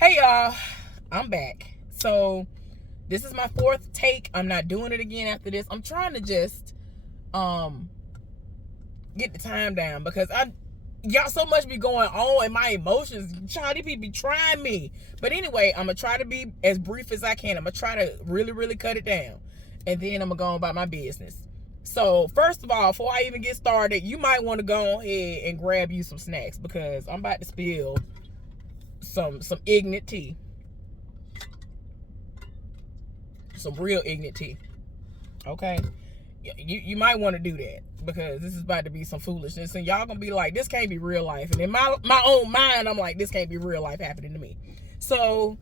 Hey y'all, I'm back. So this is my fourth take. I'm not doing it again after this. I'm trying to just get the time down because y'all so much be going on in my emotions. Child, these people be trying me. But anyway, I'm gonna try to be as brief as I can. I'm gonna try to really cut it down. And then I'm gonna go on about my business. So first of all, before I even get started, you might want to go ahead and grab you some snacks because I'm about to spill some ignorant tea. Some real ignorant tea. Okay? You might want to do that because this is about to be some foolishness and y'all gonna be like, this can't be real life. And in my own mind, I'm like, this can't be real life happening to me. So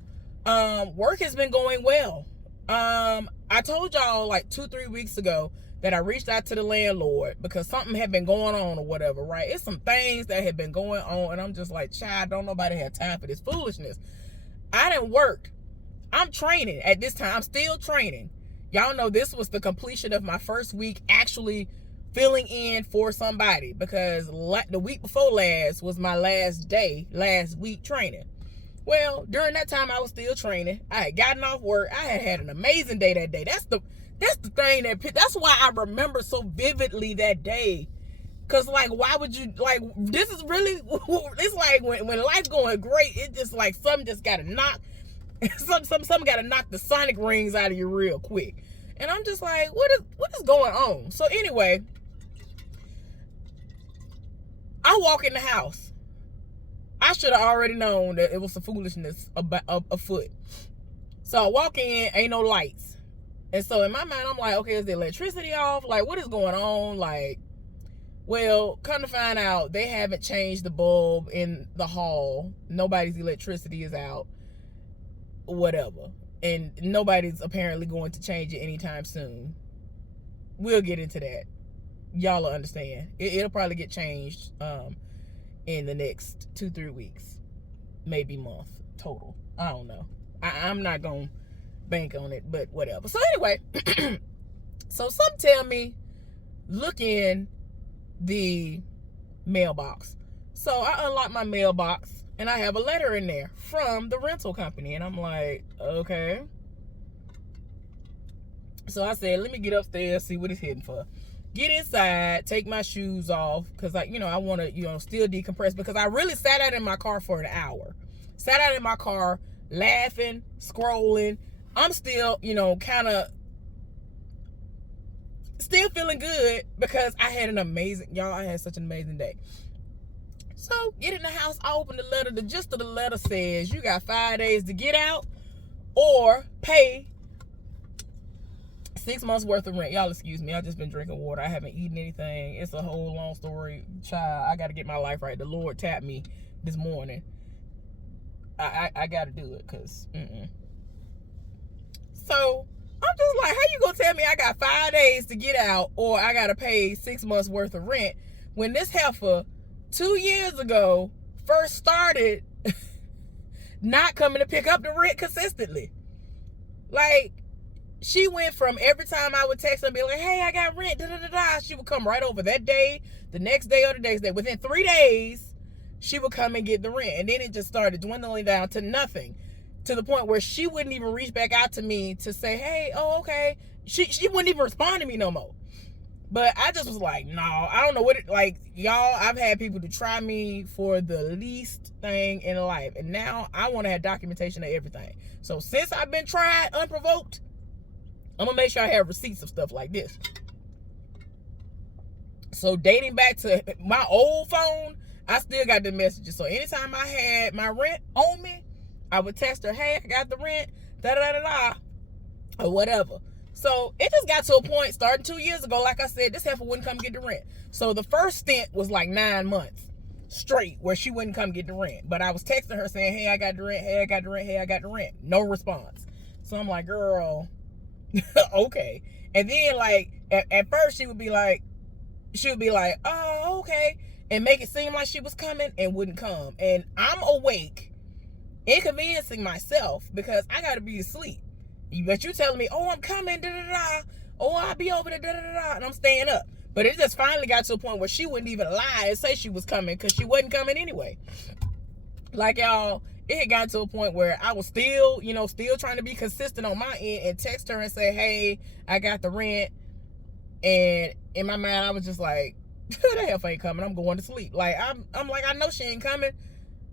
work has been going well. I told y'all like 2-3 weeks ago that I reached out to the landlord because something had been going on or whatever, right? It's some things that had been going on and I'm just like, child, don't nobody have time for this foolishness. I didn't work. I'm training at this time. I'm still training. Y'all know this was the completion of my first week actually filling in for somebody because the week before last was my last week training. Well, during that time I was still training. I had gotten off work. I had an amazing day that day. That's the thing that's why I remember so vividly that day. Cause like, why would you, like, this is really, it's like when life's going great, it just like something just gotta knock, something gotta knock the sonic rings out of you real quick. And I'm just like, what is going on? So anyway, I walk in the house. I should have already known that it was some foolishness afoot. So I walk in, ain't no lights. And so in my mind, I'm like, okay, is the electricity off? Like, what is going on? Like, well, come to find out, they haven't changed the bulb in the hall. Nobody's electricity is out. Whatever. And nobody's apparently going to change it anytime soon. We'll get into that. Y'all will understand. It'll probably get changed in the next 2-3 weeks. Maybe month total. I don't know. I'm not going to bank on it, but whatever. So anyway, so some tell me, look in the mailbox. So I unlock my mailbox and I have a letter in there from the rental company. And I'm like, okay. So I said, let me get upstairs, see what it's hitting for. Get inside, take my shoes off, because I want to, still decompress, because I really sat out in my car for an hour. Sat out in my car, laughing, scrolling. I'm still, kind of still feeling good because I had I had such an amazing day. So get in the house, I open the letter. The gist of the letter says you got 5 days to get out or pay 6 months worth of rent. Y'all excuse me, I just been drinking water. I haven't eaten anything. It's a whole long story. Child, I got to get my life right. The Lord tapped me this morning. I got to do it because So I'm just like, how you gonna tell me I got 5 days to get out or I gotta pay 6 months worth of rent when this heifer 2 years ago first started not coming to pick up the rent consistently? Like, she went from every time I would text her and be like, hey, I got rent, she would come right over that day, the next day or the next day. Within 3 days, she would come and get the rent. And then it just started dwindling down to nothing. To the point where she wouldn't even reach back out to me to say, hey, oh, okay. She wouldn't even respond to me no more. But I just was like, no, I don't know what y'all, I've had people to try me for the least thing in life. And now I want to have documentation of everything. So since I've been tried unprovoked, I'm going to make sure I have receipts of stuff like this. So dating back to my old phone, I still got the messages. So anytime I had my rent on me, I would text her, hey, I got the rent, or whatever. So it just got to a point, starting 2 years ago, like I said, this heifer wouldn't come get the rent. So the first stint was like 9 months straight where she wouldn't come get the rent. But I was texting her saying, hey, I got the rent, hey, I got the rent, hey, I got the rent. No response. So I'm like, girl, okay. And then like, at first she would be like, oh, okay. And make it seem like she was coming and wouldn't come. And I'm awake, inconveniencing myself because I gotta be asleep. But you telling me, oh, I'm coming, oh, I'll be over there, and I'm staying up. But it just finally got to a point where she wouldn't even lie and say she was coming because she wasn't coming anyway. Like, y'all, it had gotten to a point where I was still, still trying to be consistent on my end and text her and say, hey, I got the rent. And in my mind, I was just like, the hell ain't coming. I'm going to sleep. Like, I'm like, I know she ain't coming.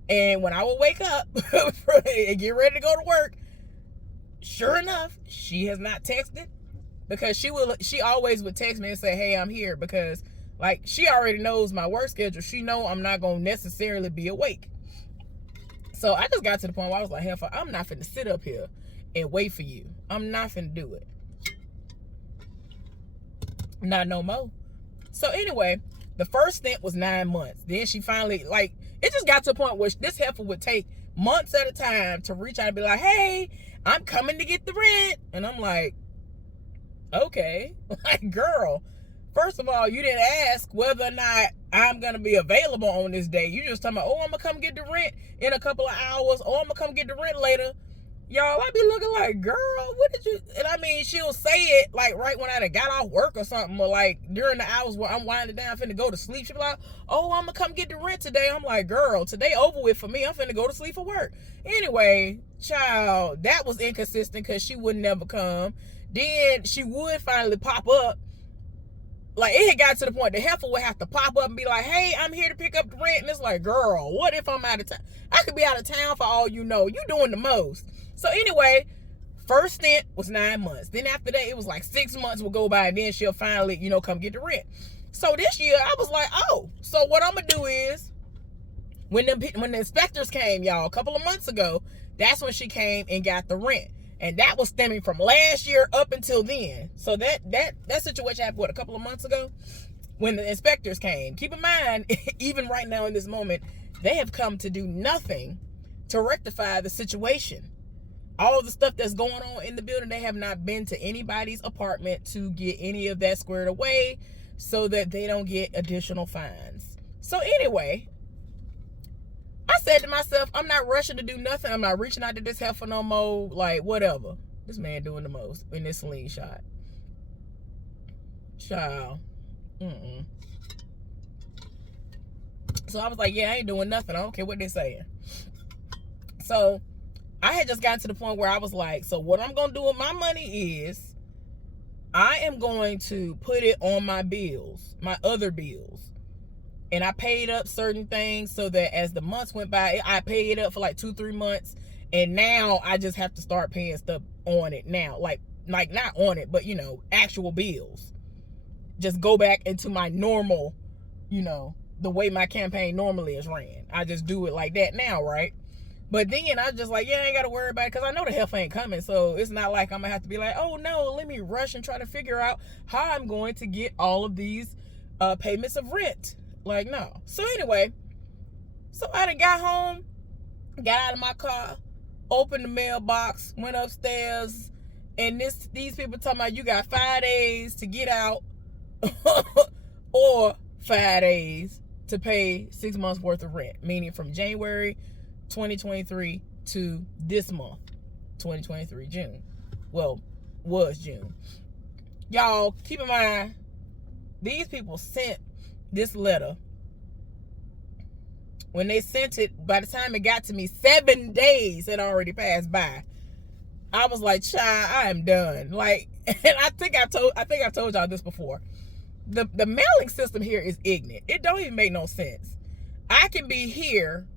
And when I would wake up and get ready to go to work, sure enough, she has not texted, because she always would text me and say, hey, I'm here, because like she already knows my work schedule. She know I'm not going to necessarily be awake. So I just got to the point where I was like, hell, I'm not finna sit up here and wait for you. I'm not finna do it. Not no more. So anyway, the first stint was 9 months. Then she finally, like, it just got to a point where this heifer would take months at a time to reach out and be like, hey, I'm coming to get the rent. And I'm like, okay. Like, girl, first of all, you didn't ask whether or not I'm going to be available on this day. You just talking about, oh, I'm going to come get the rent in a couple of hours. Oh, I'm going to come get the rent later. Y'all, I be looking like, girl, what did you... And I mean, she'll say it, like, right when I done got off work or something, or, like, during the hours where I'm winding down, finna go to sleep. She'll be like, oh, I'm gonna come get the rent today. I'm like, girl, today over with for me. I'm finna go to sleep for work. Anyway, child, that was inconsistent, because she would never come. Then she would finally pop up. Like, it had got to the point the heifer would have to pop up and be like, hey, I'm here to pick up the rent. And it's like, girl, what if I'm out of town? I could be out of town for all you know. You doing the most. So anyway, first stint was 9 months. Then after that, it was like 6 months will go by, and then she'll finally, come get the rent. So this year, I was like, oh, so what I'm going to do is, when the inspectors came, y'all, a couple of months ago, that's when she came and got the rent. And that was stemming from last year up until then. So that situation happened, a couple of months ago, when the inspectors came. Keep in mind, even right now in this moment, they have come to do nothing to rectify the situation. All the stuff that's going on in the building, they have not been to anybody's apartment to get any of that squared away so that they don't get additional fines. So anyway, I said to myself, I'm not rushing to do nothing. I'm not reaching out to this heifer no more. Like, whatever. This man doing the most in this slingshot. Child. So I was like, yeah, I ain't doing nothing. I don't care what they're saying. So I had just gotten to the point where I was like, so what I'm going to do with my money is I am going to put it on my bills, my other bills. And I paid up certain things so that as the months went by, I paid up for like 2-3 months. And now I just have to start paying stuff on it now. Like not on it, but, actual bills. Just go back into my normal, the way my campaign normally is ran. I just do it like that now, right? But then I was just like, yeah, I ain't got to worry about it, because I know the heifer ain't coming. So it's not like I'm going to have to be like, oh, no, let me rush and try to figure out how I'm going to get all of these payments of rent. Like, no. So anyway, so I done got home, got out of my car, opened the mailbox, went upstairs, and these people talking about you got 5 days to get out or 5 days to pay 6 months worth of rent, meaning from January 2023 to this month, 2023, June. Well, was June. Y'all, keep in mind, these people sent this letter. When they sent it, by the time it got to me, 7 days had already passed by. I was like, child, I am done. Like, and I think I've told y'all this before. The mailing system here is ignorant. It don't even make no sense. I can be here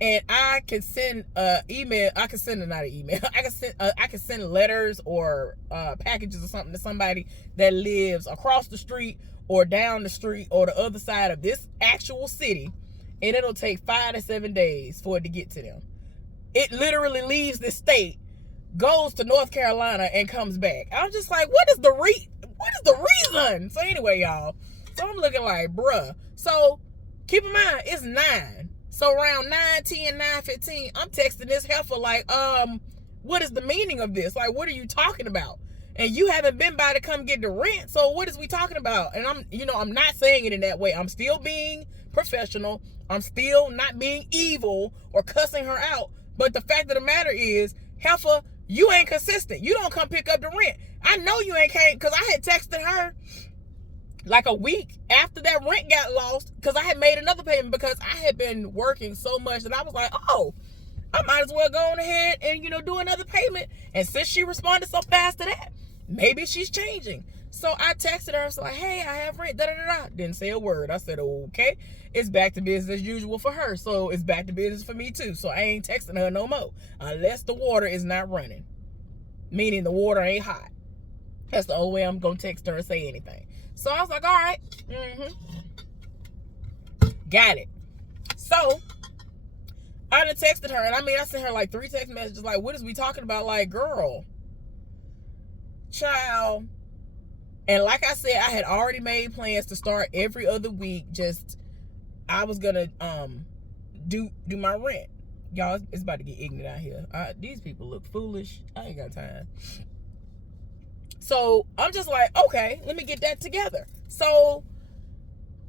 and I can send email. I can send not an email. I can send letters or packages or something to somebody that lives across the street or down the street or the other side of this actual city, and it'll take 5 to 7 days for it to get to them. It literally leaves the state, goes to North Carolina, and comes back. I'm just like, what is the reason? So anyway, y'all, so I'm looking like, bruh. So keep in mind, it's 9. So around 9:10, 9:15, I'm texting this heifer like, what is the meaning of this? Like, what are you talking about? And you haven't been by to come get the rent, so what is we talking about? And I'm not saying it in that way. I'm still being professional. I'm still not being evil or cussing her out. But the fact of the matter is, heifer, you ain't consistent. You don't come pick up the rent. I know you ain't came, because I had texted her like a week after that rent got lost, because I had made another payment because I had been working so much that I was like, oh, I might as well go on ahead and, do another payment. And since she responded so fast to that, maybe she's changing. So I texted her. I was like, hey, I have rent. Didn't say a word. I said, okay, it's back to business as usual for her. So it's back to business for me too. So I ain't texting her no more unless the water is not running, meaning the water ain't hot. That's the only way I'm going to text her and say anything. So I was like, all right. Got it. So I done texted her, and I sent her like 3 text messages like, what is we talking about? Like, girl, child. And like I said, I had already made plans to start every other week. I was gonna do my rent. Y'all, it's about to get ignorant out here. These people look foolish. I ain't got time. So I'm just like, okay, let me get that together. So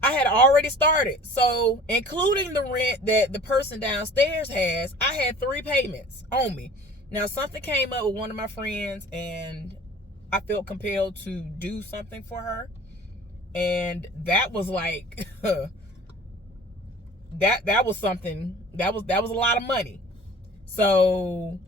I had already started. So including the rent that the person downstairs has, I had 3 payments on me. Now something came up with one of my friends, and I felt compelled to do something for her. And that was like that was something that was a lot of money. So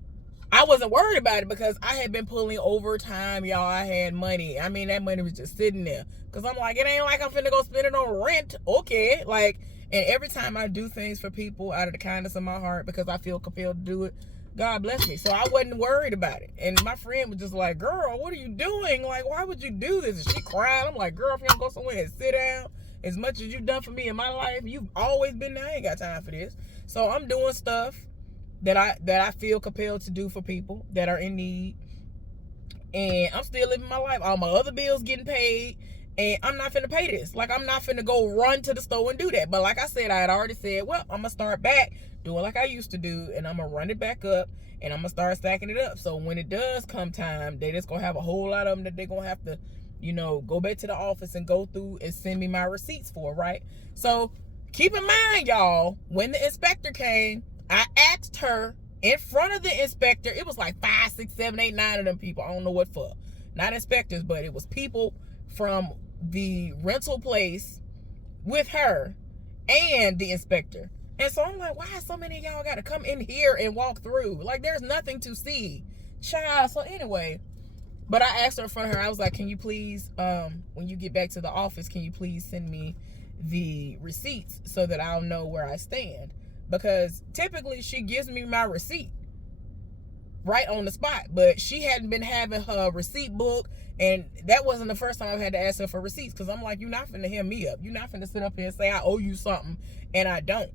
I wasn't worried about it because I had been pulling overtime, y'all. I had money. That money was just sitting there. Because I'm like, it ain't like I'm finna go spend it on rent. Okay. Like, and every time I do things for people out of the kindness of my heart because I feel compelled to do it, God bless me. So I wasn't worried about it. And my friend was just like, girl, what are you doing? Like, why would you do this? And she cried. I'm like, girl, if you don't go somewhere and sit down, as much as you've done for me in my life, you've always been there. I ain't got time for this. So I'm doing stuff that I feel compelled to do for people that are in need. And I'm still living my life. All my other bills getting paid. And I'm not finna pay this. Like, I'm not finna go run to the store and do that. But like I said, I had already said, well, I'm gonna start back doing like I used to do. And I'm gonna run it back up. And I'm gonna start stacking it up. So when it does come time, they just gonna have a whole lot of them that they're gonna have to, go back to the office and go through and send me my receipts for, right? So keep in mind, y'all, when the inspector came, I asked her in front of the inspector. It was like 5, 6, 7, 8, 9 of them people. I don't know what for. Not inspectors, but it was people from the rental place with her and the inspector. And so I'm like, why so many of y'all got to come in here and walk through? Like, there's nothing to see. Child. So anyway, but I asked her in front of her. I was like, can you please, when you get back to the office, can you please send me the receipts so that I'll know where I stand? Because typically she gives me my receipt right on the spot, but she hadn't been having her receipt book, and that wasn't the first time I've had to ask her for receipts, because I'm like, you're not finna hear me up. You're not finna sit up here and say I owe you something and I don't.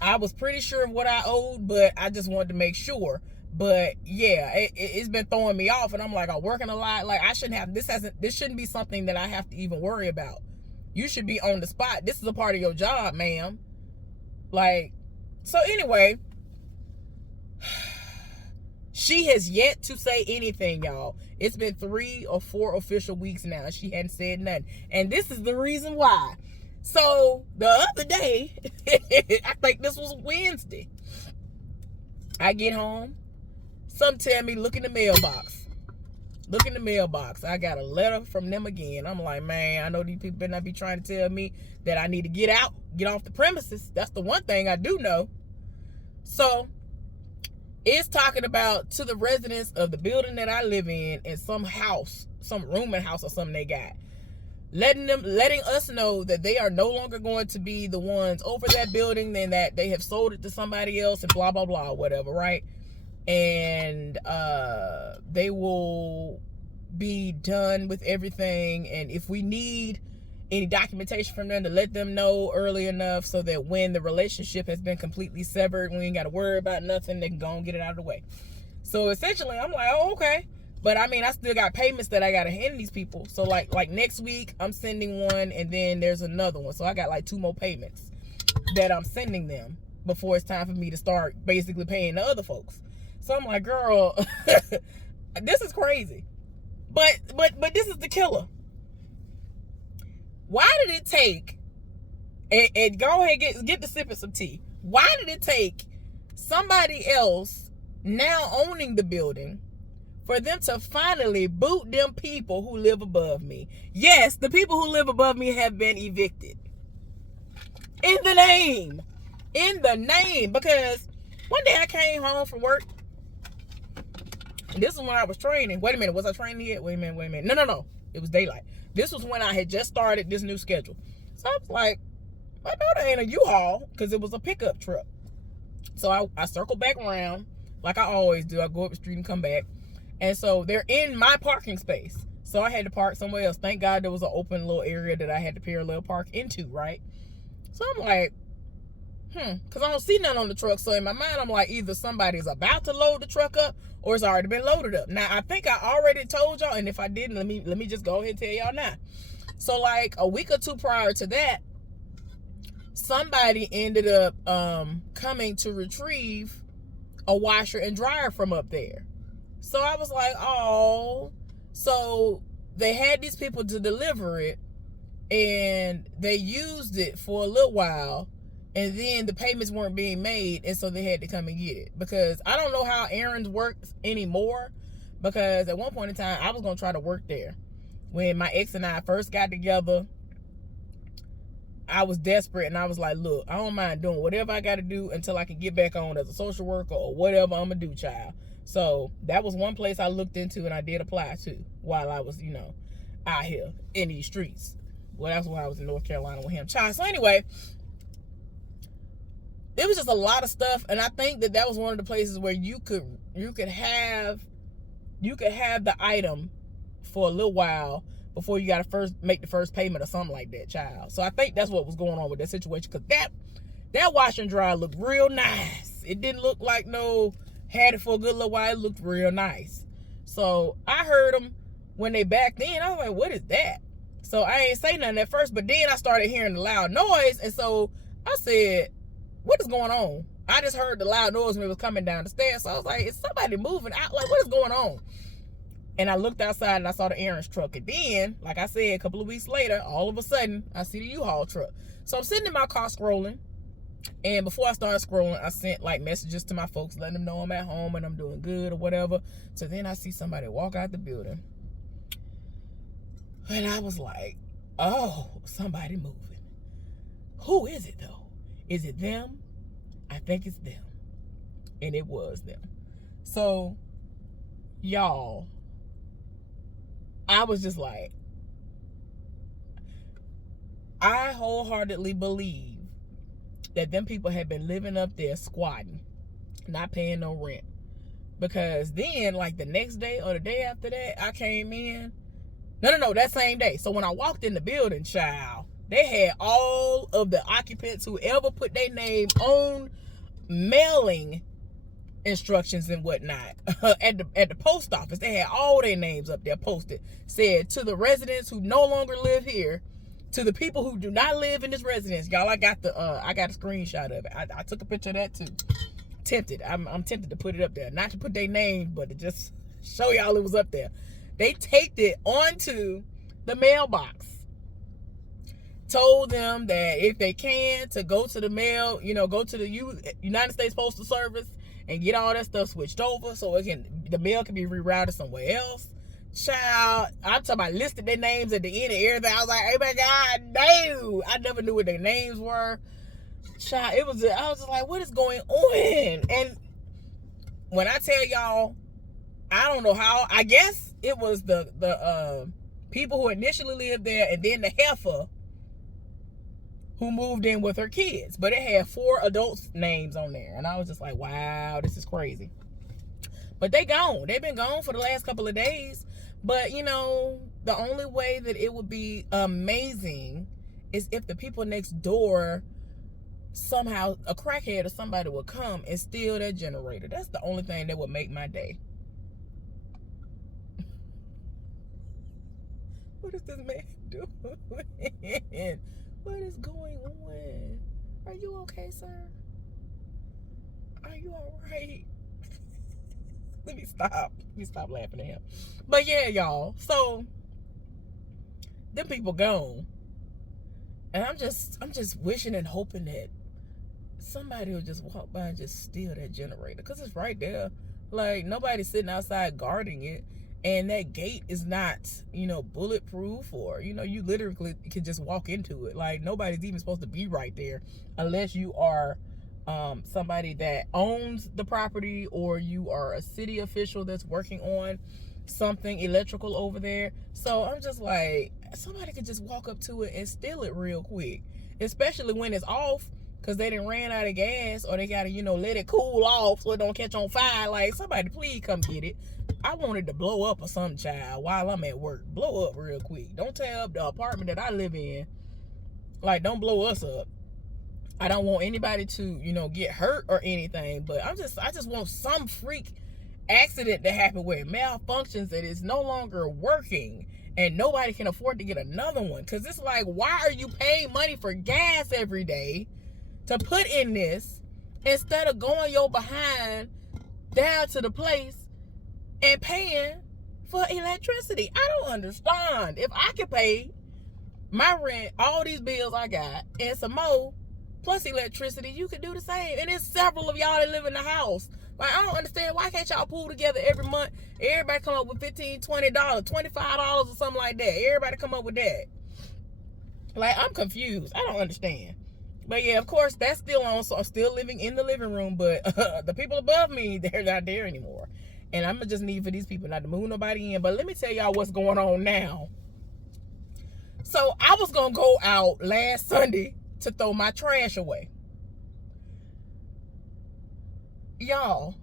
I was pretty sure of what I owed, but I just wanted to make sure. But yeah, it's been throwing me off, and I'm like, I'm working a lot. Like, I shouldn't have, this shouldn't be something that I have to even worry about. You should be on the spot. This is a part of your job, ma'am. Like, so anyway, she has yet to say anything, y'all. It's been 3 or 4 official weeks now. She hadn't said nothing. And this is the reason why. So the other day, I think this was Wednesday, I get home. Some tell me, look in the mailbox. Look in the mailbox. I got a letter from them again. I'm like, man, I know these people better not be trying to tell me that I need to get out, get off the premises. That's the one thing I do know. So it's talking about to the residents of the building that I live in some house, some rooming house or something they got. Letting us know that they are no longer going to be the ones over that building, and that they have sold it to somebody else and blah, blah, blah, whatever, right? And they will be done with everything. And if we need any documentation from them, to let them know early enough so that when the relationship has been completely severed, we ain't got to worry about nothing. They can go and get it out of the way. So essentially, I'm like, oh, okay. But I mean, I still got payments that I got to hand these people. So like next week, I'm sending one, and then there's another one. So I got like 2 more payments that I'm sending them before it's time for me to start basically paying the other folks. So I'm like, girl, this is crazy. But this is the killer. Why did it take, and go ahead and get to sipping some tea. Why did it take somebody else now owning the building for them to finally boot them people who live above me? Yes, the people who live above me have been evicted. In the name. Because One day I came home from work. And this is when I was training. Wait a minute, was I training yet? Wait a minute. No. It was daylight. This was when I had just started this new schedule. So I was like, I know that ain't a U-Haul, because it was a pickup truck. So I circled back around like I always do. I go up the street and come back. And so they're in my parking space. So I had to park somewhere else. Thank God there was an open little area that I had to parallel park into, right? So I'm like, because I don't see nothing on the truck. So in my mind, I'm like, either somebody's about to load the truck up or it's already been loaded up. Now, I think I already told y'all, and if I didn't, let me just go ahead and tell y'all now. So like a week or two prior to that, somebody ended up coming to retrieve a washer and dryer from up there. So I was like, oh. So they had these people to deliver it, and they used it for a little while, and then the payments weren't being made, and so they had to come and get it. Because I don't know how errands work anymore, because at one point in time, I was going to try to work there. When my ex and I first got together, I was desperate, and I was like, look, I don't mind doing whatever I got to do until I can get back on as a social worker or whatever I'm going to do, child. So that was one place I looked into, and I did apply to while I was, out here in these streets. Well, that's when I was in North Carolina with him, child. So anyway, there was just a lot of stuff, and I think that was one of the places where you could have the item for a little while before you got to make the first payment or something like that, child. So I think that's what was going on with that situation, because that wash and dry looked real nice. It didn't look like had it for a good little while. It looked real nice. So I heard them when they backed in. I was like, what is that? So I ain't say nothing at first, but then I started hearing the loud noise, and so I said, what is going on? I just heard the loud noise when it was coming down the stairs. So I was like, is somebody moving out? Like, what is going on? And I looked outside and I saw the errands truck. And then, like I said, a couple of weeks later, all of a sudden, I see the U-Haul truck. So I'm sitting in my car scrolling. And before I started scrolling, I sent like messages to my folks, letting them know I'm at home and I'm doing good or whatever. So then I see somebody walk out the building. And I was like, oh, somebody moving. Who is it though? Is it them? I think it's them. And it was them. So, y'all, I was just like, I wholeheartedly believe that them people had been living up there squatting, not paying no rent. Because then, like the next day or the day after that, I came in. No, that same day. So when I walked in the building, child, they had all of the occupants who ever put their name on mailing instructions and whatnot at the post office. They had all their names up there posted. Said, to the residents who no longer live here, to the people who do not live in this residence. Y'all, I got a screenshot of it. I took a picture of that too. Tempted. I'm tempted to put it up there. Not to put their names, but to just show y'all it was up there. They taped it onto the mailbox. Told them that if they can, to go to the mail, go to the United States Postal Service and get all that stuff switched over so the mail can be rerouted somewhere else. Child, I'm talking about listed their names at the end and everything. I was like, oh my God, no. I never knew what their names were. Child, I was just like, what is going on? And when I tell y'all, I don't know how, I guess it was the people who initially lived there, and then the heifer who moved in with her kids. But it had 4 adults' names on there. And I was just like, wow, this is crazy. But they gone. They've been gone for the last couple of days. But, the only way that it would be amazing is if the people next door, somehow a crackhead or somebody would come and steal that generator. That's the only thing that would make my day. What is this man doing? What is going on? Are you okay, sir? Are you all right? Let me stop laughing at him. But yeah, y'all. So them people gone. And I'm just wishing and hoping that somebody will just walk by and just steal that generator. Because it's right there. Like, nobody's sitting outside guarding it. And that gate is not, bulletproof, or, you literally can just walk into it. Like, nobody's even supposed to be right there unless you are somebody that owns the property, or you are a city official that's working on something electrical over there. So I'm just like, somebody could just walk up to it and steal it real quick, especially when it's off, because they done ran out of gas, or they gotta, let it cool off so it don't catch on fire. Like, somebody please come get it. I wanted to blow up or something, child, while I'm at work. Blow up real quick. Don't tear up the apartment that I live in. Like, don't blow us up. I don't want anybody to, get hurt or anything, but I just want some freak accident to happen where it malfunctions, that is no longer working and nobody can afford to get another one. Because it's like, why are you paying money for gas every day to put in this instead of going your behind down to the place and paying for electricity? I don't understand. If I could pay my rent, all these bills I got, and some more, plus electricity, you could do the same. And there's several of y'all that live in the house. Like, I don't understand, why can't y'all pool together every month? Everybody come up with $15, $20, $25 or something like that. Everybody come up with that. Like, I'm confused. I don't understand. But yeah, of course, that's still on, so I'm still living in the living room, but the people above me, they're not there anymore. And I'm going to just need for these people not to move nobody in. But let me tell y'all what's going on now. So I was going to go out last Sunday to throw my trash away. Y'all,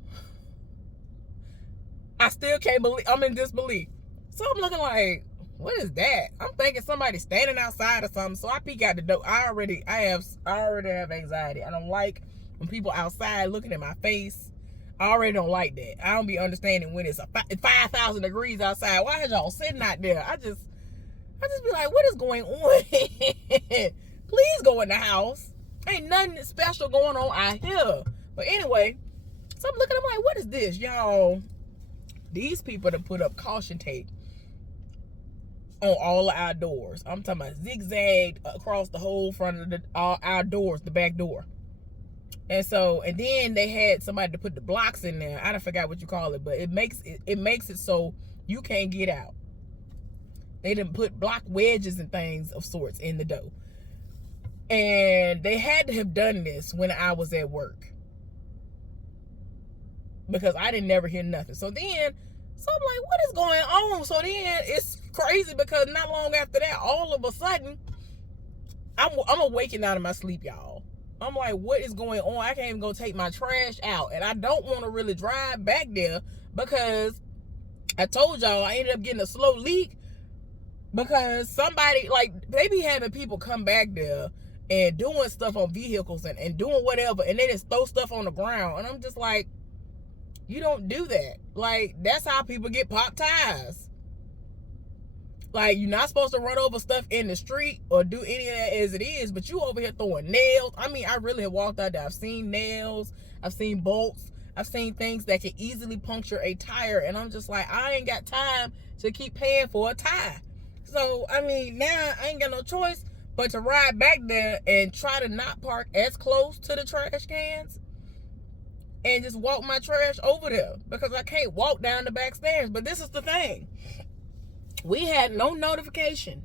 I still can't believe, I'm in disbelief. So I'm looking like, what is that? I'm thinking somebody standing outside or something. So I peek out the door. I already have anxiety. I don't like when people outside looking at my face. I already don't like that. I don't be understanding when it's 5,000 degrees outside. Why is y'all sitting out there? I just be like, what is going on? Please go in the house. Ain't nothing special going on out here. But anyway, so I'm looking, I'm like, what is this, y'all? These people that put up caution tape on all of our doors. I'm talking about zigzagged across the whole front of our doors, the back door. And then they had somebody to put the blocks in there. I don't forgot what you call it, but it makes it so you can't get out. They didn't put block wedges and things of sorts in the door. And they had to have done this when I was at work, because I didn't never hear nothing. So I'm like, what is going on? So then it's crazy, because not long after that, all of a sudden, I'm awaking out of my sleep, y'all. I'm like, what is going on? I can't even go take my trash out. And I don't want to really drive back there, because I told y'all I ended up getting a slow leak, because somebody, like, they be having people come back there and doing stuff on vehicles and doing whatever, and they just throw stuff on the ground. And I'm just like, you don't do that. Like, that's how people get popped tires. Like, you're not supposed to run over stuff in the street or do any of that as it is, but you over here throwing nails. I mean, I really have walked out there. I've seen nails. I've seen bolts. I've seen things that can easily puncture a tire. And I'm just like, I ain't got time to keep paying for a tire. So, I mean, now I ain't got no choice but to ride back there and try to not park as close to the trash cans and just walk my trash over there, because I can't walk down the back stairs. But this is the thing. We had no notification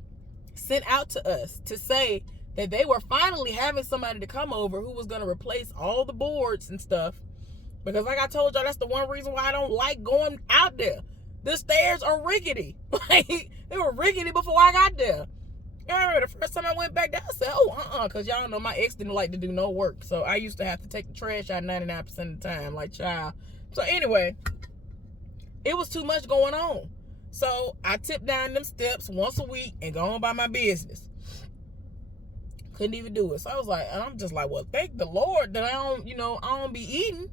sent out to us to say that they were finally having somebody to come over who was going to replace all the boards and stuff. Because like I told y'all, that's the one reason why I don't like going out there. The stairs are rickety. Like, they were rickety before I got there. I remember the first time I went back there, I said, because y'all know my ex didn't like to do no work. So I used to have to take the trash out 99% of the time, like, child. So anyway, it was too much going on. So I tipped down them steps once a week and go on by my business. Couldn't even do it. So I was like, and I'm just like, well, thank the Lord that I don't be eating.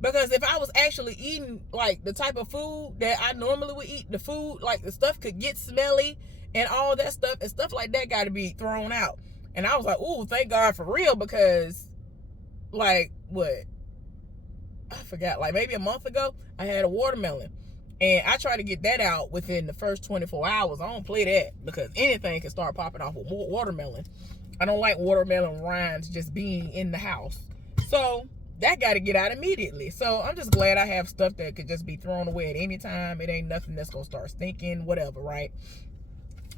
Because if I was actually eating, like, the type of food that I normally would eat, the food, like, the stuff could get smelly and all that stuff, and stuff like that got to be thrown out. And I was like, ooh, thank God for real, because, like, what? I forgot, like, maybe a month ago, I had a watermelon. And I try to get that out within the first 24 hours. I don't play that, because anything can start popping off with watermelon. I don't like watermelon rinds just being in the house. So that got to get out immediately. So I'm just glad I have stuff that could just be thrown away at any time. It ain't nothing that's going to start stinking, whatever, right?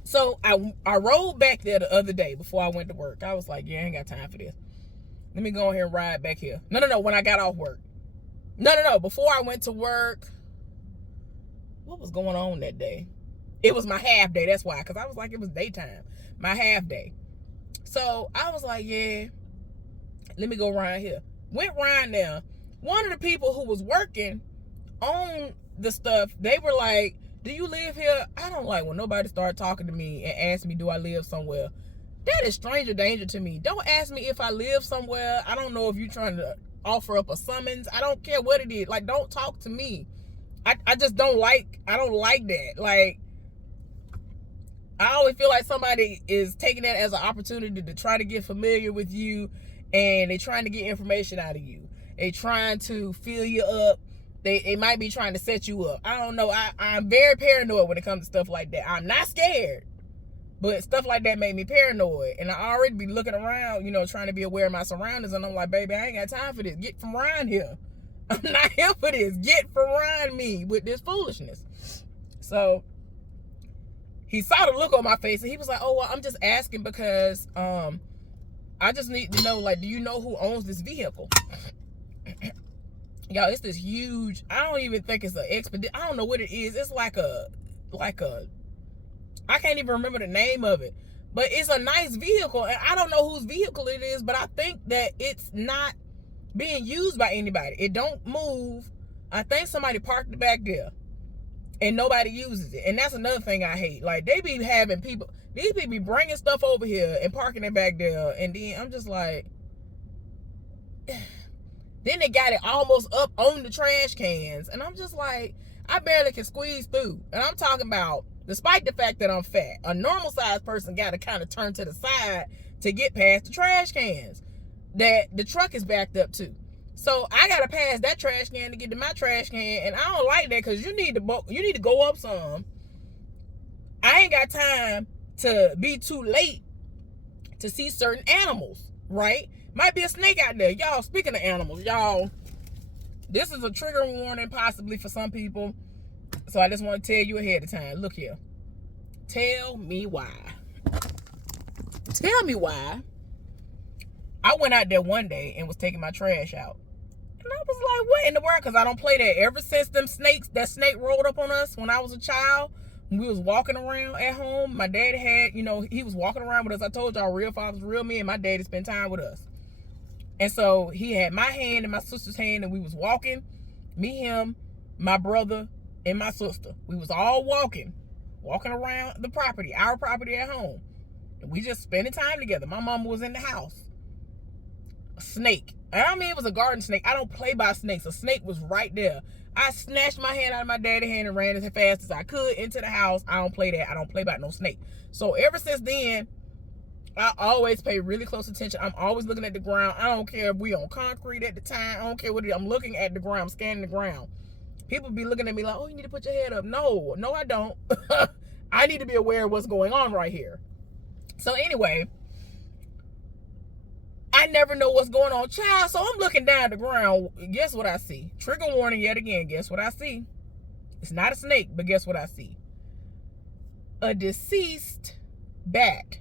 So I rolled back there the other day before I went to work. I was like, yeah, I ain't got time for this. Let me go ahead and ride back here. No, when I got off work. No, before I went to work. What was going on that day? It was my half day, that's why. Because I was like, it was daytime. My half day. So I was like, yeah, let me go around here. Went around there. One of the people who was working on the stuff, they were like, do you live here? I don't like when nobody start talking to me and ask me, do I live somewhere? That is stranger danger to me. Don't ask me if I live somewhere. I don't know if you're trying to offer up a summons. I don't care what it is. Like, don't talk to me. I just don't like that. Like, I always feel like somebody is taking that as an opportunity to try to get familiar with you, and they're trying to get information out of you. They're trying to fill you up. They might be trying to set you up. I don't know. I'm very paranoid when it comes to stuff like that. I'm not scared, but stuff like that made me paranoid. And I already be looking around, trying to be aware of my surroundings. And I'm like, baby, I ain't got time for this. Get from around here. I'm not here for this. Get from around me with this foolishness. So he saw the look on my face and he was like, oh, well, I'm just asking because I just need to know, like, do you know who owns this vehicle? Y'all, it's this huge, I don't even think it's an Expedition. I don't know what it is. It's like a, I can't even remember the name of it. But it's a nice vehicle. And I don't know whose vehicle it is, but I think that it's not being used by anybody. It don't move. I think somebody parked it back there and nobody uses it. And that's another thing I hate. Like, they be having people, these people be bringing stuff over here and parking it back there. And then I'm just like, then they got it almost up on the trash cans. And I'm just like, I barely can squeeze through. And I'm talking about, despite the fact that I'm fat, a normal sized person got to kind of turn to the side to get past the trash cans that the truck is backed up to. So I got to pass that trash can to get to my trash can. And I don't like that because you need to go up some. I ain't got time to be too late to see certain animals, right? Might be a snake out there. Y'all, speaking of animals, y'all, this is a trigger warning possibly for some people. So I just want to tell you ahead of time. Look here. Tell me why. Tell me why. I went out there one day and was taking my trash out. And I was like, what in the world? Because I don't play that. Ever since that snake rolled up on us when I was a child, when we was walking around at home, my daddy had, he was walking around with us. I told y'all, real fathers, real men. My daddy spent time with us. And so he had my hand and my sister's hand, and we was walking. Me, him, my brother, and my sister. We was all walking around the property, our property at home. And we just spending time together. My mama was in the house. A snake. And I mean, it was a garden snake. I don't play by snakes. A snake was right there. I snatched my hand out of my daddy's hand and ran as fast as I could into the house. I don't play that. I don't play by no snake. So ever since then, I always pay really close attention. I'm always looking at the ground. I don't care if we on concrete at the time. I don't care what it is. I'm looking at the ground. I'm scanning the ground. People be looking at me like, oh, you need to put your head up. No, I don't. I need to be aware of what's going on right here. So anyway, I never know what's going on, child. So I'm looking down the ground. Guess what I see? Trigger warning yet again. Guess what I see? It's not a snake, but guess what I see? A deceased bat.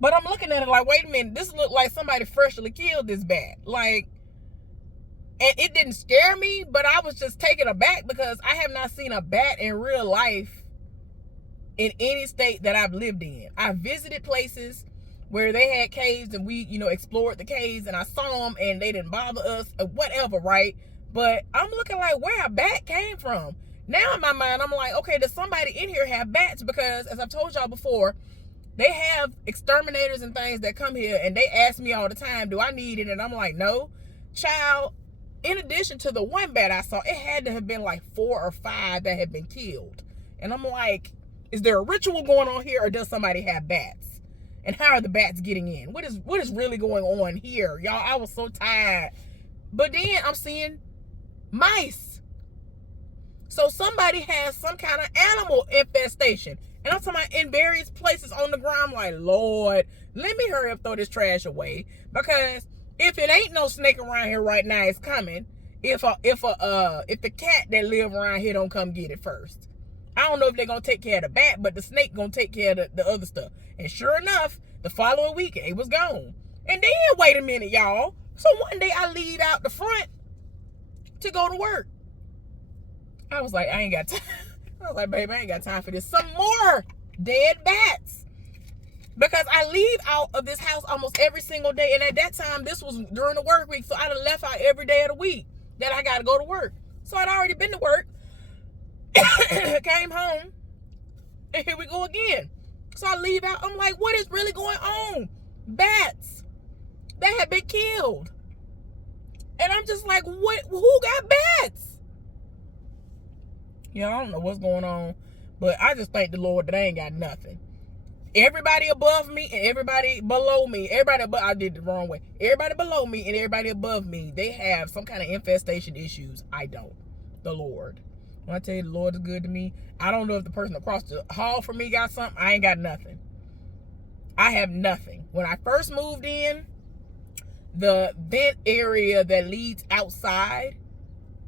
But I'm looking at it like, wait a minute. This looked like somebody freshly killed this bat. Like, and it didn't scare me, but I was just taken aback because I have not seen a bat in real life in any state that I've lived in. I visited places where they had caves and we, explored the caves and I saw them and they didn't bother us or whatever, right? But I'm looking like where a bat came from. Now in my mind, I'm like, okay, does somebody in here have bats? Because as I've told y'all before, they have exterminators and things that come here and they ask me all the time, do I need it? And I'm like, no. Child, in addition to the one bat I saw, it had to have been like 4 or 5 that had been killed. And I'm like, is there a ritual going on here or does somebody have bats? And how are the bats getting in? What is really going on here? Y'all, I was so tired. But then I'm seeing mice. So somebody has some kind of animal infestation. And I'm talking about in various places on the ground. I'm like, Lord, let me hurry up, throw this trash away. Because if it ain't no snake around here right now, it's coming. If the cat that live around here don't come get it first. I don't know if they're gonna take care of the bat, but the snake gonna take care of the other stuff. And sure enough, The following week, it was gone. And then, wait a minute, y'all. So one day I leave out the front to go to work. I was like, I ain't got time. I was like, babe, I ain't got time for this. Some more dead bats. Because I leave out of this house almost every single day. And at that time, this was during the work week. So I'd have left out every day of the week that I got to go to work. So I'd already been to work. Came home. And here we go again. So I leave out. I'm like, what is really going on? Bats that have been killed. And I'm just like, what? Who got bats? Yeah, I don't know what's going on. But I just thank the Lord that I ain't got nothing. Everybody above me and everybody below me. I did the wrong way. Everybody below me and everybody above me, they have some kind of infestation issues. I don't. The Lord. When I tell you the Lord is good to me, I don't know if the person across the hall from me got something. I ain't got nothing. I have nothing. When I first moved in, the vent area that leads outside,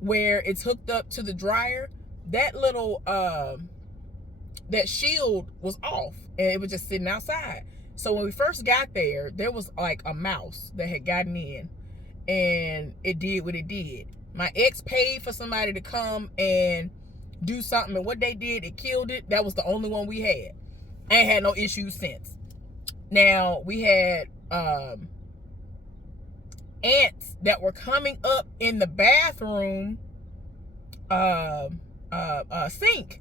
where it's hooked up to the dryer, that little that shield was off and it was just sitting outside. So when we first got there, there was like a mouse that had gotten in and it did what it did. My ex paid for somebody to come and do something, and what they did, it killed it. That was the only one we had. I ain't had no issues since. Now we had ants that were coming up in the bathroom sink,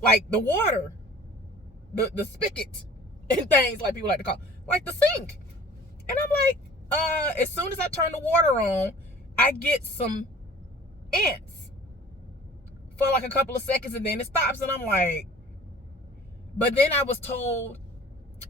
like the water, the spigot and things like people like to call, like the sink. And I'm like, as soon as I turn the water on, I get some ants for like a couple of seconds and then it stops. And I'm like, but then I was told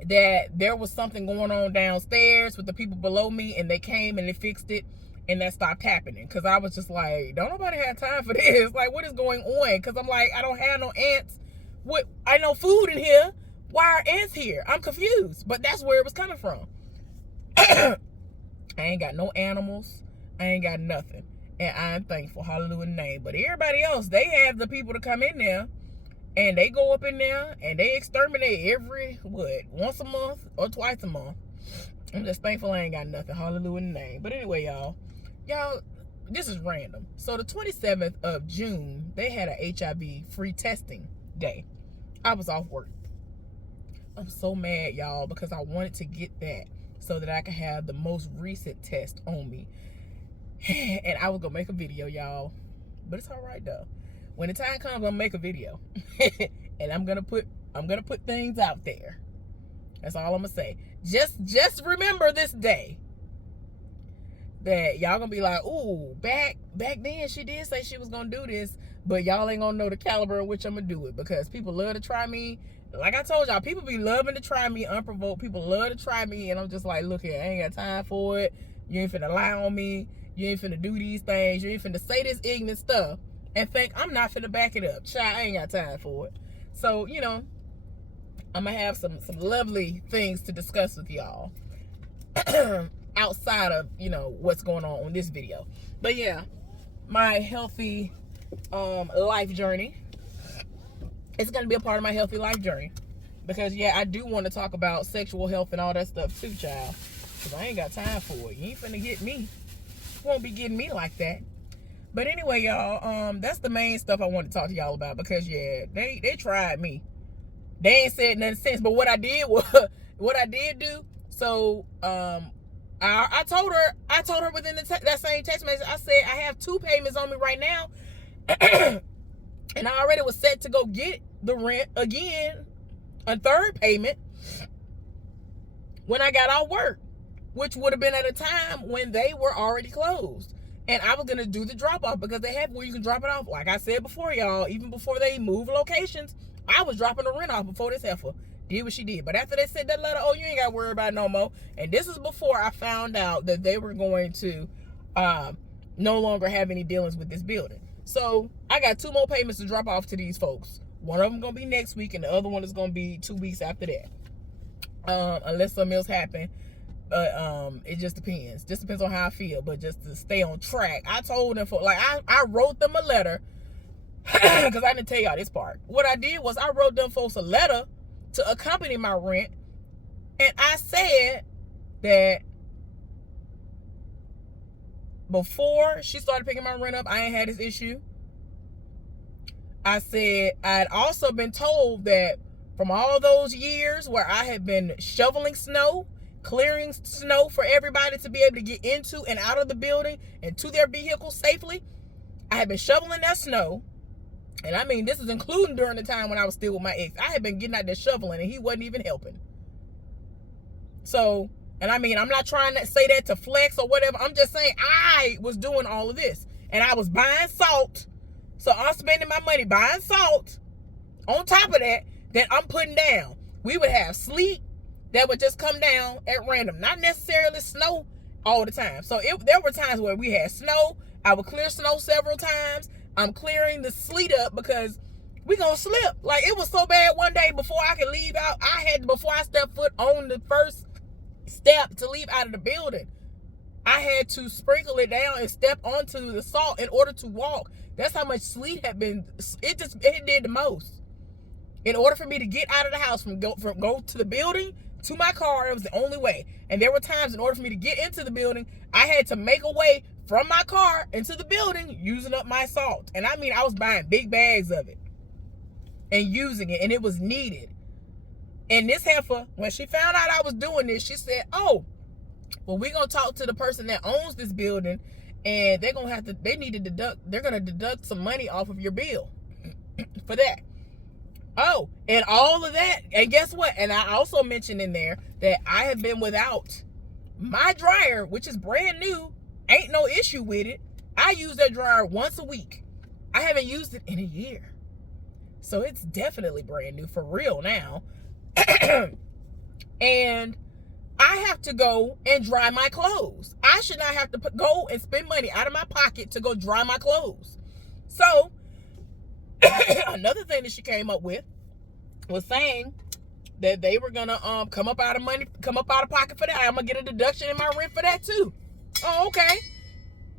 that there was something going on downstairs with the people below me, and they came and they fixed it, and that stopped happening. Because I was just like, don't nobody have time for this. Like, what is going on? Because I'm like, I don't have no ants. What? I know food in here. Why are ants here? I'm confused. But that's where it was coming from. I ain't got no animals. I ain't got nothing. And I'm thankful. Hallelujah name. But everybody else, they have the people to come in there. And they go up in there and they exterminate every, once a month or twice a month. I'm just thankful I ain't got nothing. Hallelujah name. But anyway, y'all, this is random. So the 27th of June, they had a HIV free testing day. I was off work. I'm so mad, y'all, because I wanted to get that so that I could have the most recent test on me. And I was going to make a video, y'all. But it's all right, though. When the time comes, I'm gonna make a video. And I'm gonna put things out there. That's all I'm gonna say. Just remember this day. That y'all gonna be like, ooh, back then she did say she was gonna do this, but y'all ain't gonna know the caliber in which I'm gonna do it, because people love to try me. Like I told y'all, people be loving to try me unprovoked. People love to try me, and I'm just like, look here, I ain't got time for it. You ain't finna lie on me. You ain't finna do these things. You ain't finna say this ignorant stuff and think I'm not finna back it up. Child, I ain't got time for it. So, you know, I'm gonna have some lovely things to discuss with y'all outside of, you know, what's going on this video. But yeah, my healthy life journey, it's gonna be a part of my healthy life journey, because yeah, I do want to talk about sexual health and all that stuff too, child, because I ain't got time for it. You ain't finna get me. You won't be getting me like that. But anyway, y'all, that's the main stuff I want to talk to y'all about, because yeah, they tried me. They ain't said nothing since. But what I did was, what I did do, so I told her within that same text message, I said I have 2 payments on me right now, and I already was set to go get the rent again, a 3rd payment, when I got off work, which would have been at a time when they were already closed. And I was going to do the drop-off, because they have where you can drop it off. Like I said before, y'all, even before they move locations, I was dropping the rent off before this heifer did what she did. But after they sent that letter, oh, you ain't got to worry about it no more. And this is before I found out that they were going to no longer have any dealings with this building. So I got 2 more payments to drop off to these folks. One of them going to be next week, and the other one is going to be 2 weeks after that. Unless something else happens. It just depends. Just depends on how I feel. But just to stay on track, I told them, I wrote them a letter, because I didn't tell y'all this part. What I did was I wrote them folks a letter to accompany my rent, And I said that before she started picking my rent up, I ain't had this issue. I said I had also been told that from all those years where I had been shoveling snow, clearing snow for everybody to be able to get into and out of the building and to their vehicles safely, I had been shoveling that snow. And I mean, this is including during the time when I was still with my ex. I had been getting out there shoveling and he wasn't even helping. So, and I mean, I'm not trying to say that to flex or whatever. I'm just saying I was doing all of this. And I was buying salt. So I'm spending my money buying salt. On top of that I'm putting down. We would have sleet that would just come down at random. Not necessarily snow all the time. So there were times where we had snow. I would clear snow several times. I'm clearing the sleet up because we gonna slip. Like, it was so bad one day before I could leave out. Before I stepped foot on the first step to leave out of the building, I had to sprinkle it down and step onto the salt in order to walk. That's how much sleet had been. It did the most. In order for me to get out of the house from go to the building to my car, it was the only way. And there were times in order for me to get into the building, I had to make a way from my car into the building using up my salt. And I mean, I was buying big bags of it and using it, and it was needed. And this heifer, when she found out I was doing this, she said, oh, well, we're going to talk to the person that owns this building, and they're going to deduct some money off of your bill for that. Oh, and all of that. And guess what? And I also mentioned in there that I have been without my dryer, which is brand new. Ain't no issue with it. I use that dryer once a week. I haven't used it in a year. So it's definitely brand new for real now. And I have to go and dry my clothes. I should not have to go and spend money out of my pocket to go dry my clothes. So another thing that she came up with was saying that they were gonna come up out of pocket for that. I'm gonna get a deduction in my rent for that too. Oh, okay.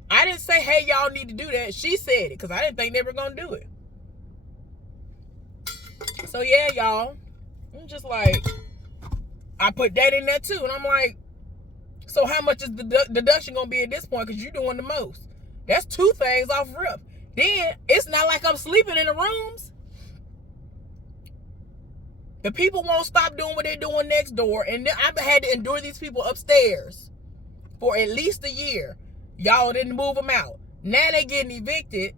I didn't say, hey, y'all need to do that. She said it because I didn't think they were gonna do it. So yeah, y'all. I'm just like, I put that in there too, and I'm like, so how much is the deduction gonna be at this point? Because you're doing the most. That's 2 things off rip. Then it's not like I'm sleeping in the rooms. The people won't stop doing what they're doing next door, and then I've had to endure these people upstairs for at least a year. Y'all didn't move them out. Now they getting evicted.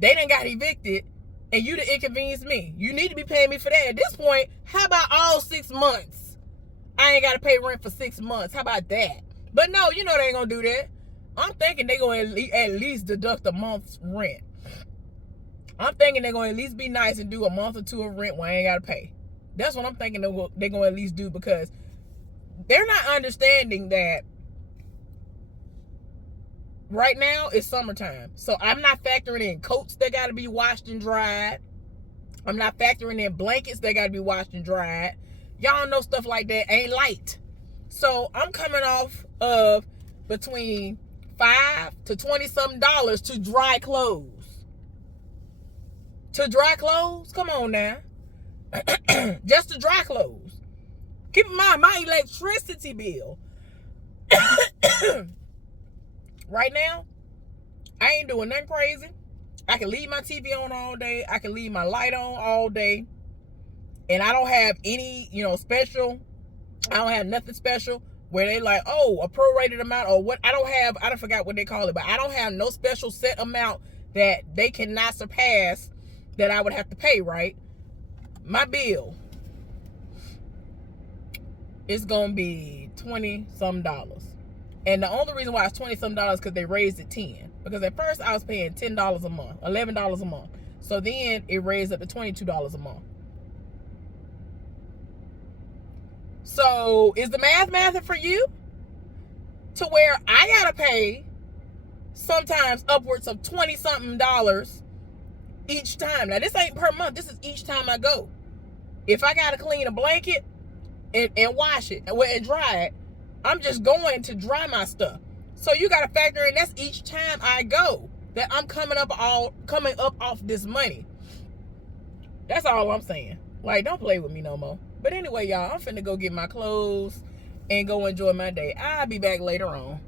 They done got evicted, and you done inconvenienced me. You need to be paying me for that. At this point, how about all 6 months? I ain't got to pay rent for 6 months. How about that? But no, you know they ain't going to do that. I'm thinking they're going to at least deduct a month's rent. I'm thinking they're going to at least be nice and do a month or 2 of rent where I ain't got to pay. That's what I'm thinking they're going to at least do, because they're not understanding that right now it's summertime. So I'm not factoring in coats that got to be washed and dried. I'm not factoring in blankets that got to be washed and dried. Y'all know stuff like that ain't light. So I'm coming off of between $5 to $20 something to dry clothes. To dry clothes? Come on now. Just to dry clothes. Keep in mind, my electricity bill right now, I ain't doing nothing crazy. I can leave my TV on all day. I can leave my light on all day. And I don't have any, special. I don't have nothing special where they like, oh, a prorated amount or what. I don't forgot what they call it, but I don't have no special set amount that they cannot surpass that I would have to pay, right? My bill is going to be $20 some. And the only reason why it's $20 some is because they raised it 10. Because at first I was paying $10 a month, $11 a month. So then it raised up to $22 a month. So is the math for you? To where I gotta pay sometimes upwards of $20 something each time. Now this ain't per month. This is each time I go. If I gotta clean a blanket and wash it and dry it, I'm just going to dry my stuff. So you gotta factor in that's each time I go that I'm coming up off this money. That's all I'm saying. Like, don't play with me no more. But anyway, y'all, I'm finna go get my clothes and go enjoy my day. I'll be back later on.